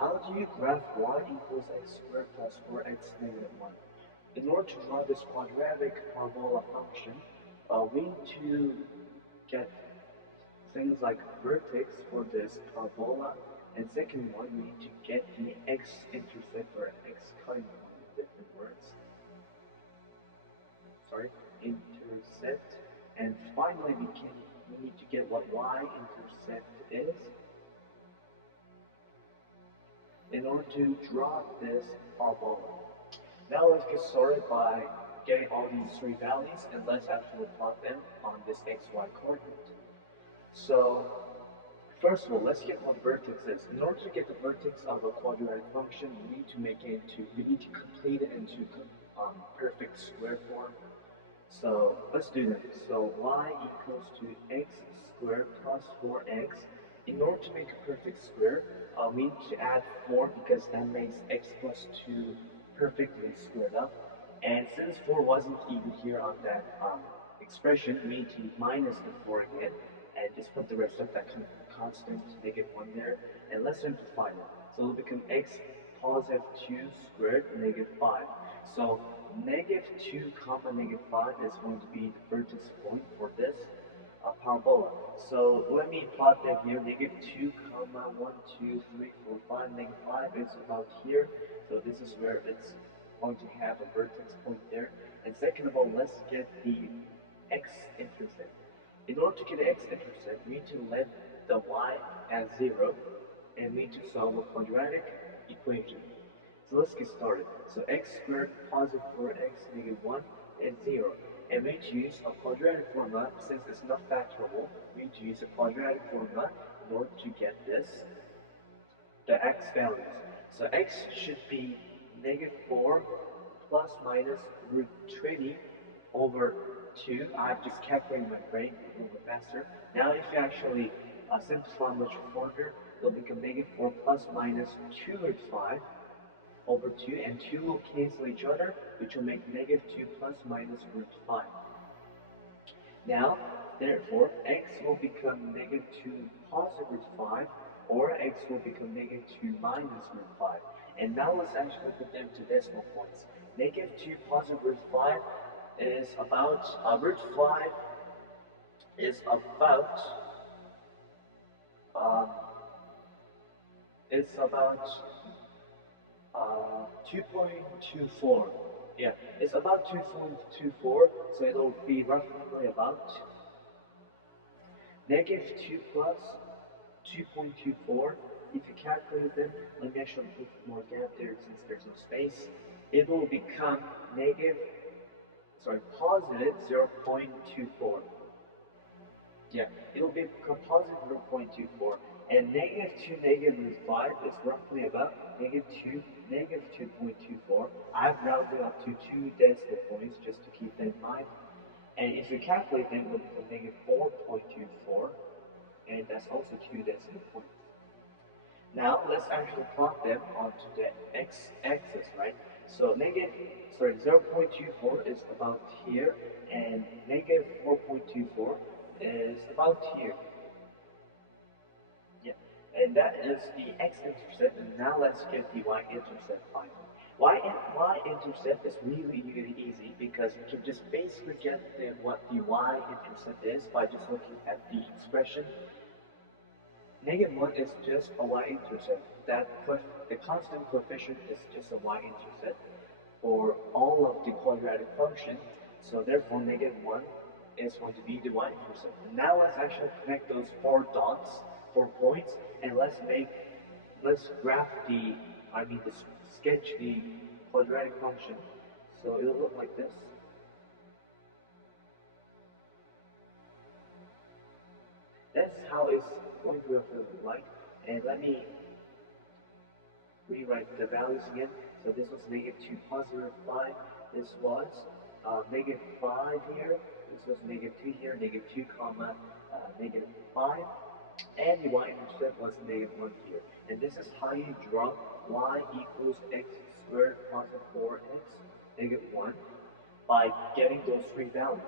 How do you graph y equals x squared plus 4x negative 1? In order to draw this quadratic parabola function, we need to get things like vertex for this parabola, and second one, we need to get the x-intercept or x-cutting point in different words. Sorry, intercept, and finally we need to get what y-intercept is in order to draw this parabola. Now let's get started by getting all these three values and let's actually plot them on this xy coordinate. So first of all, let's get what vertex is. In order to get the vertex of a quadratic function, we need to complete it into perfect square form. So let's do that. So y equals to x squared plus 4x. In order to make a perfect square, we need to add 4 because that makes x plus 2 perfectly squared up. And since 4 wasn't even here on that expression, we need to minus the 4 again and just put the rest of that constant negative 1 there. And let's simplify that. So it'll become x positive 2 squared negative 5. So negative 2 comma negative 5 is going to be the vertex point for this parabola. So let me plot that here. Negative 2 comma 1, 2, 3, 4, 5. Negative 5 is about here. So this is where it's going to have a vertex point there. And second of all, let's get the x-intercept. In order to get the x-intercept, we need to let the y as 0 and we need to solve a quadratic equation. So let's get started. So x squared positive 4x negative 1 is 0. And we need to use a quadratic formula. Since it's not factorable, we need to use a quadratic formula in order to get the x values. So x should be negative 4 plus minus root 20 over 2. I've just calculated my brain a little bit faster. Now if you actually simplify much further, it'll become negative 4 plus minus 2 root 5 over 2, and 2 will cancel each other, which will make negative 2 plus minus root 5. Now, therefore, x will become negative 2 positive root 5, or x will become negative 2 minus root 5. And now let's actually put them to decimal points. Negative 2 positive root 5 is about, root 5 is about, um, it's about 2.24. Yeah, it's about 2.24, so it'll be roughly about negative 2 plus 2.24. If you calculate them, let me actually put more gap there since there's no space. It will become positive 0.24. Yeah, it'll become positive 0.24. And negative 2 negative root 5 is roughly about negative 2 negative 2.24. I've rounded up to 2 decimal points just to keep that in mind. And if you calculate them, it'll become negative 4.24. And that's also 2 decimal points. Now let's actually plot them onto the x-axis, right? So 0.24 is about here, and negative 4.24 is about here. Yeah, and that is the x-intercept, and now let's get the y-intercept finally. Y-intercept is really easy because we can just basically get what the y-intercept is by just looking at the expression. Negative 1 is just a y-intercept. The constant coefficient is just a y-intercept for all of the quadratic function. So therefore, negative 1 is going to be the y-intercept. And now let's actually connect those 4 dots, 4 points, and let's graph sketch the quadratic function. So it'll look like this. That's how it's going to look like. And let me rewrite the values again. So this was negative 2 positive 5. This was negative 5 here. This was negative 2 here. Negative 2 comma negative 5. And the y-intercept was negative 1 here. And this is how you draw y equals x squared positive 4x negative 1 by getting those three values.